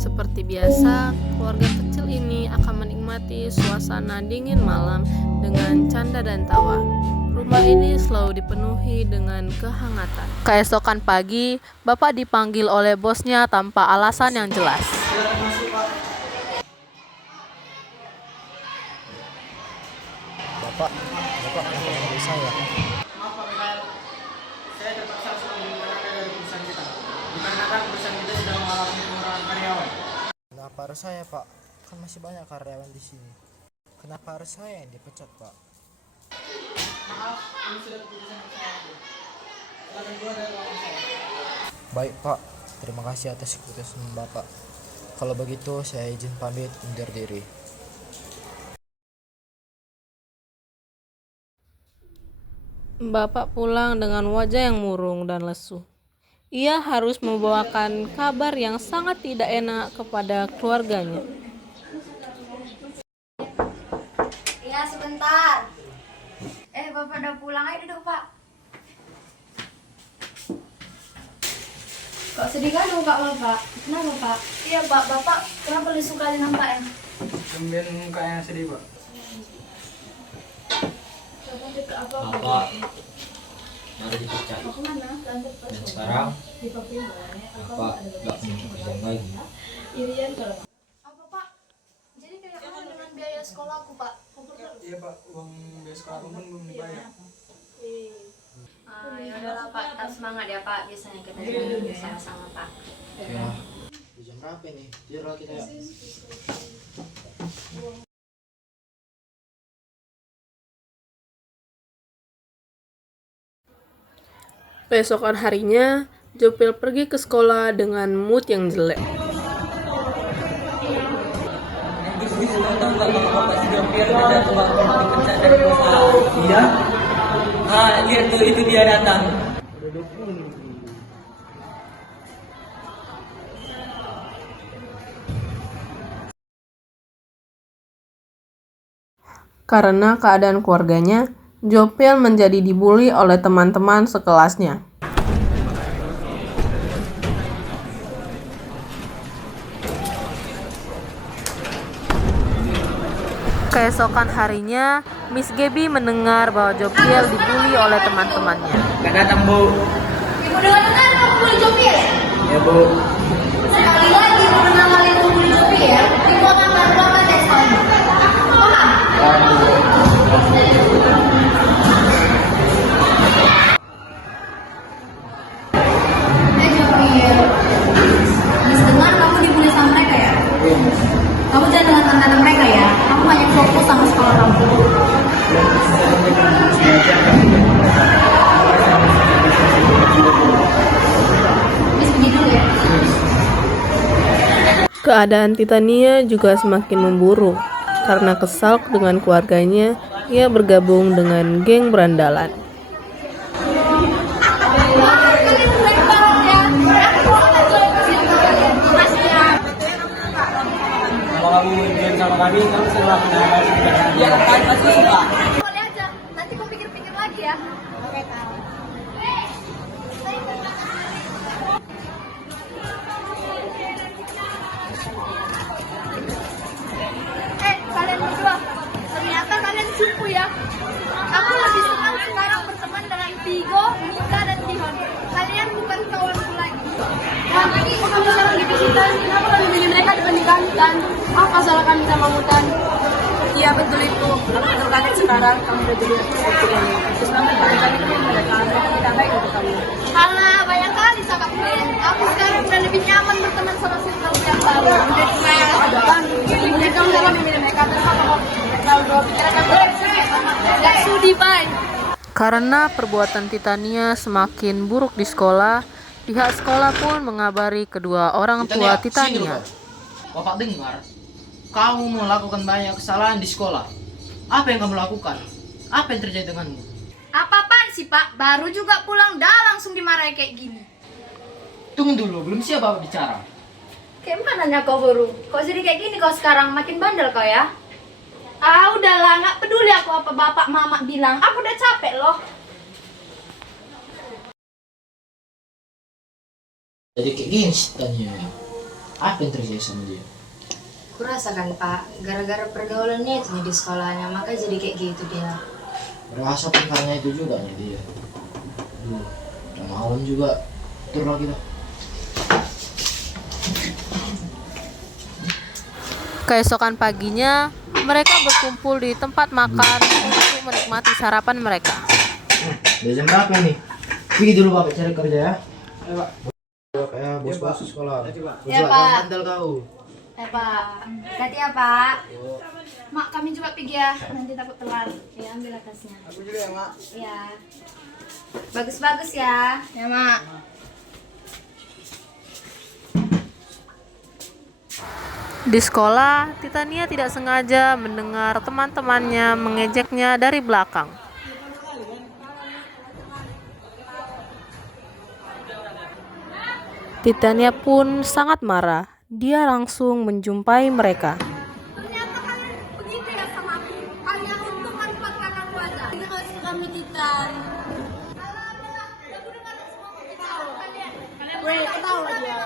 Seperti biasa, keluarga kecil ini akan menikmati suasana dingin malam dengan canda dan tawa. Rumah ini selalu dipenuhi dengan kehangatan. Keesokan pagi, Bapak dipanggil oleh bosnya tanpa alasan yang jelas. Bapak kenapa panggil saya? Maaf Pak Mikael, saya terpaksa harus mengirimkan Anda dari perusahaan kita. Dikarenakan perusahaan kita sedang mengalami pengurangan karyawan. Kenapa harus saya, Pak? Kan masih banyak karyawan di sini. Kenapa harus saya yang dipecat, Pak? Maaf, ini sudah keputusan yang saya ambil. Silakan keluar dari ruangan saya. Baik, Pak. Terima kasih atas keputusan Bapak. Kalau begitu, saya izin pamit undur diri. Bapak pulang dengan wajah yang murung dan lesu. Ia harus membawakan kabar yang sangat tidak enak kepada keluarganya. Iya sebentar. Bapak udah pulang, ayo duduk Pak. Kok sedih kan muka Bapak? Kenapa Pak? Iya Pak, Bapak kenapa lesu kali nampaknya? Kemudian mukanya sedih Pak. Bapak harus dipecat Mau kemana? Lanjut Pak. dan sekarang Bapak gak punya pekerjaan lagi. Apa Pak? Jadi kayak apa dengan biaya sekolah aku Pak? Iya Pak, uang biaya sekolah pun belum dibayar. Ya udahlah Pak, tetap semangat ya Pak. Biasanya kita juga sama-sama Pak. Ya, di jam berapa nih? Tidur kita ya. Keesokan harinya, Jopel pergi ke sekolah dengan mood yang jelek. Iya? Ah, lihat tuh itu dia datang. Karena keadaan keluarganya, Jopel menjadi dibully oleh teman-teman sekelasnya. Keesokan harinya, Miss Gaby mendengar bahwa Jopel dibully oleh teman-temannya. Gak datang, Bu. Ibu dengar-dengar kamu bully Jopil? Ya, Bu. Sekali lagi ibu dengar kalian bully Jopil ya, ibu akan berapa dari sana. Paham? Jopil, Miss dengar kamu dibully sama mereka ya? Kamu jangan dengarkan kata mereka ya. Kamu hanya fokus sama sekolah kamu. Miss pergi dulu ya. Keadaan Titania juga semakin memburuk. Karena kesal dengan keluarganya, ia bergabung dengan geng berandalan. Kalau kamu join sama kami segera menambah ya kan pasti suka. Boleh aja. Nanti kau pikir-pikir lagi ya. Oke, tahu. Kalian berdua. Ternyata kalian cupu ya. Aku lebih senang sekarang berteman dengan Vigo, Mika, dan Tihon. Kalian bukan kawanku lagi. Kok kamu salah gitu sih, Tan? Kenapa kalian milih mereka dibanding kami, Tan? Apa salah kami sama kamu, Tan? Iya betul itu. Aku betul kaget sekarang kamu udah jadi seperti ini. Terus kamu balik ke mereka, mereka tidak baik untuk kamu. Alah, banyak kali sahabat Prin. Aku sekarang udah lebih nyaman berteman sama circle yang baru. Menjadi saya kan. Ini kamu dalam memilih mereka terus apa? Kalau dua pikiran kamu gak sudi, Bay. Karena perbuatan Titania semakin buruk di sekolah, pihak sekolah pun mengabari kedua orang tua Titania. Bapak dengar, kamu melakukan banyak kesalahan di sekolah. Apa yang kamu lakukan? Apa yang terjadi denganmu? Apa-apaan sih Pak? Baru juga pulang dah langsung dimarahin kayak gini. Tunggu dulu, belum siap Bapak bicara. Kayak mananya kau Guru? Kok jadi kayak gini kau sekarang? Makin bandel kau ya? Ah udahlah, nggak peduli aku apa bapak mama bilang. Aku udah capek loh. Jadi kayak gini ceritanya. Apa yang terjadi sama dia? Kurasakan Pak, gara-gara pergaulannya itu di sekolahnya, makanya jadi kayak gitu dia. Berasa pun karena itu juga nih dia. Udah malam juga. Turun lagi dah. Keesokan paginya, mereka berkumpul di tempat makan untuk menikmati sarapan mereka. Udah jam berapa nih? Pergi dulu Bapak cari kerja ya. Ayo Pak. Bapak ya, bos-bos sekolah. Ya, Pak. Pak. Bandel kau. Pak, hati ya Pak. Mak kami juga pergi ya, nanti takut telat. Ya ambil atasnya. Aku juga ya, Mak. Iya. Bagus-bagus ya. Ya Mak. Di sekolah, Titania tidak sengaja mendengar teman-temannya mengejeknya dari belakang. Titania pun sangat marah. Dia langsung menjumpai mereka. Ternyata kalian begitu ya sama aku. Kalian untuk manfaatkan aku aja. Ini harus kami Titan. Aku dengar semua pembicaraan kalian. Kalian ketawa dia.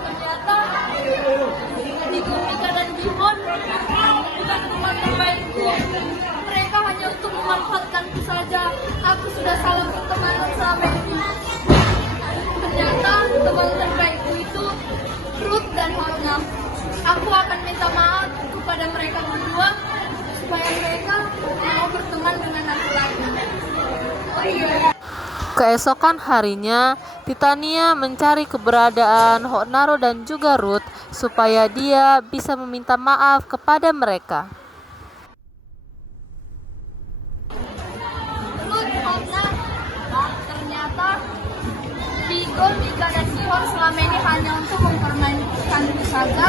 Ternyata Tigo, Mika dan Bimon bukan teman terbaikku. Mereka hanya untuk memanfaatkanku saja. Aku sudah salah pertemanan selama ini. Ternyata teman terbaikku itu Ruth dan Hana. Aku akan minta maaf kepada mereka berdua supaya mereka mau berteman dengan aku lagi. Oh iya. Keesokan harinya, Titania mencari keberadaan Honaro dan juga Ruth supaya dia bisa meminta maaf kepada mereka. Ruth, Hana, ternyata Vigo, Mika, dan Sihon selama ini hanya untuk mempermainkanku saja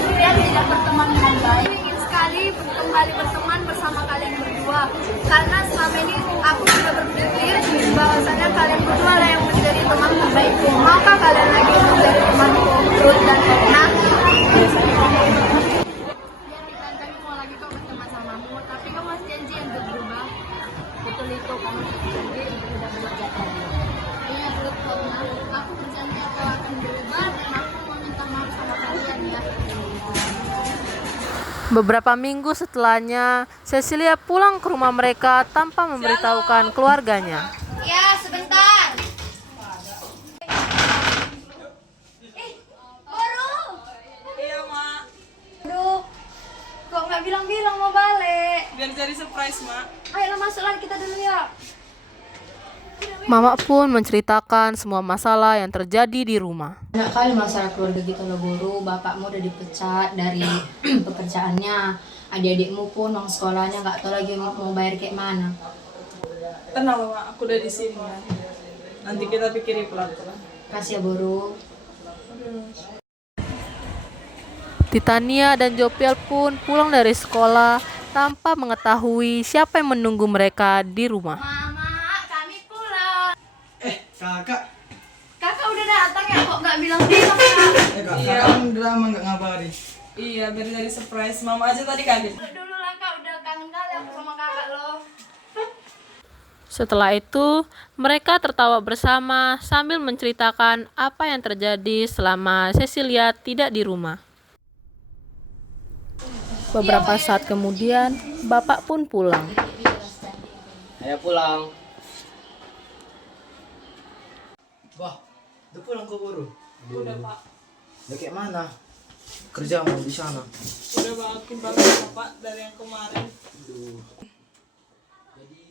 supaya tidak berteman dengan baik. Aku ingin sekali kembali berteman bersama kalian berdua karena selama ini aku sudah berpikir bahwasanya kalian berdua lah yang menjadi teman terbaikku. Maukah kalian lagi menjadi temanku, Ruth dan Hana? Ya, Tika, kami mau lagi kok berteman samamu, tapi kamu masih janji untuk berubah. Betul itu, kamu janji untuk tidak berubah lagi. Iya, Ruth, Hana, aku berjanji aku akan berubah dan aku mau minta maaf sama kalian ya. Beberapa minggu setelahnya, Cecilia pulang ke rumah mereka tanpa memberitahukan keluarganya. Ya, sebentar. Baru. Iya, Mak. Aduh, kok nggak bilang-bilang mau balik? Biar jadi surprise, Mak. Ayolah masuklah kita dulu ya. Mama pun menceritakan semua masalah yang terjadi di rumah. Banyak kali masalah keluarga kita loh Guru, bapakmu udah dipecat dari pekerjaannya, adik-adikmu pun uang sekolahnya nggak tahu lagi mau bayar kayak mana. Tenang, Mak. Aku udah di sini ya. Nanti kita pikirin pelan-pelan. Kasih ya Guru. Titania dan Jopiel pun pulang dari sekolah tanpa mengetahui siapa yang menunggu mereka di rumah. Mama, kami pulang. Kakak. Kakak udah datang ya, kok nggak bilang-bilang ya? Kakak kan udah lama nggak ngabari. Iya, biar jadi surprise. Mama aja tadi kaget. Dulu lah kak, udah kangen kali aku sama kakak loh. Setelah itu, mereka tertawa bersama sambil menceritakan apa yang terjadi selama Cecilia tidak di rumah. Beberapa saat kemudian, bapak pun pulang. Ayo pulang. Wah, udah pulang kok Guru? Udah, Pak. Udah kayak mana? Kerja mau di sana. Udah makin bagus, Pak, dari yang kemarin. Jadi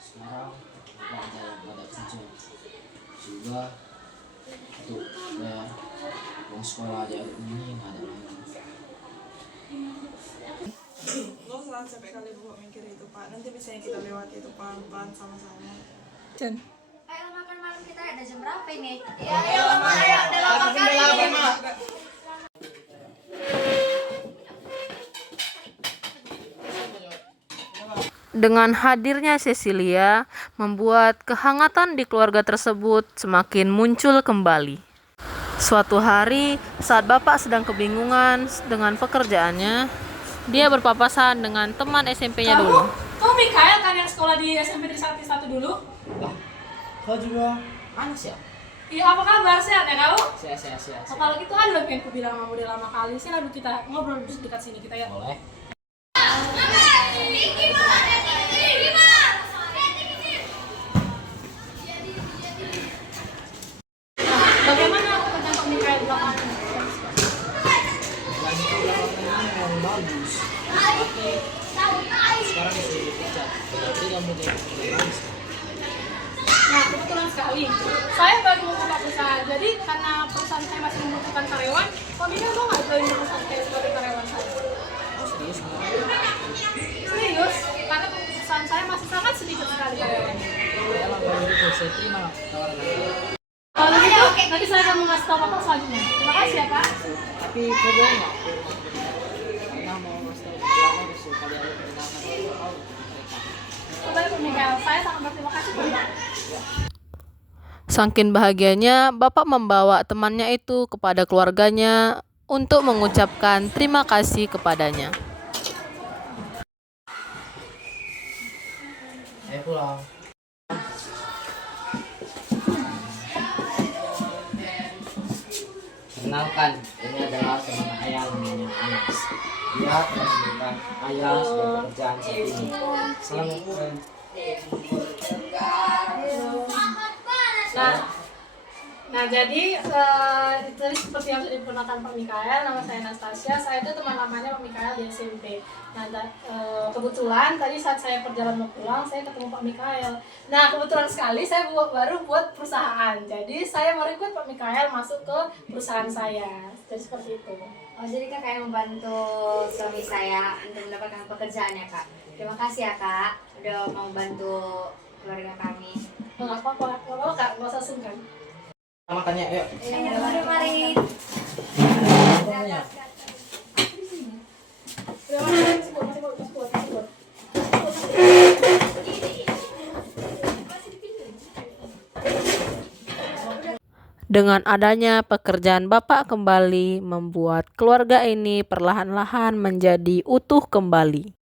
sekarang ada kerja juga untuk bayar uang sekolah aja ini nggak ada lagi. Lo selalu capek kali Bapak mikir itu, Pak. Nanti bisa kita lewati itu pelan-pelan sama-sama. Jen. Ayolah makan malam Udah jam berapa ini? Ayo lama, ayo udah lama kali ini. Dengan hadirnya Cecilia, membuat kehangatan di keluarga tersebut semakin muncul kembali. Suatu hari, saat bapak sedang kebingungan dengan pekerjaannya, dia berpapasan dengan teman SMP-nya dulu. Kamu Mikael kan yang sekolah di SMP Trisakti 1 dulu? Lah, kau juga anak sih? Iya, apa kabar? Sehat ya kau? Sehat. Oh, kalau gitu kan udah pengen ku bilang sama udah lama kali sih, lalu kita ngobrol dekat sini kita ya. Boleh. Bagaimana pekerjaan Pak Mikael belakangan? Dan itu belakangan memang bagus. Tapi sekarang disuruh dipecat. Berarti kamu jadi bagus. Nah, kebetulan sekali. Saya baru membuka perusahaan. Jadi, karena perusahaan saya masih membutuhkan karyawan, Pak Mikael mau nggak join perusahaan saya sebagai karyawan saya? Oh, serius nggak? Serius? Karena perusahaan saya masih sangat sedikit sekali karyawannya. Ya lah, kalau gitu saya terima tawaran. Kalau gitu, nanti saya akan mengasih tahu Bapak selanjutnya. Terima kasih ya, Pak. Tapi kau boleh nggak? Karena mau ngasih tahu berapa disuruh kalian perkenalkan mereka. Kembali Pak Mikael, saya sangat berterima kasih Pak. Saking bahagianya, bapak membawa temannya itu kepada keluarganya untuk mengucapkan terima kasih kepadanya. Ayo pulang. Kenalkan, ini adalah teman ayah namanya Anas. Dia telah menemukan ayah sebagai pekerjaan saat ini. Selamat. Nah, jadi tadi seperti yang sudah diperkenalkan Pak Mikael, nama saya Anastasia. Saya itu teman lamanya Pak Mikael di SMP. Nah, kebetulan tadi saat saya perjalanan mau pulang, saya ketemu Pak Mikael. Nah, kebetulan sekali saya baru buat perusahaan. Jadi saya merekrut Pak Mikael masuk ke perusahaan saya. Jadi seperti itu. Oh, jadi kakak yang membantu suami saya untuk mendapatkan pekerjaan ya kak. Terima kasih ya kak, udah mau bantu keluarga kami. Nggak apa-apa, Kak, nggak usah sungkan. Makannya, ayo. Mari. Makannya. Masih buat. Dengan adanya pekerjaan bapak kembali, membuat keluarga ini perlahan-lahan menjadi utuh kembali.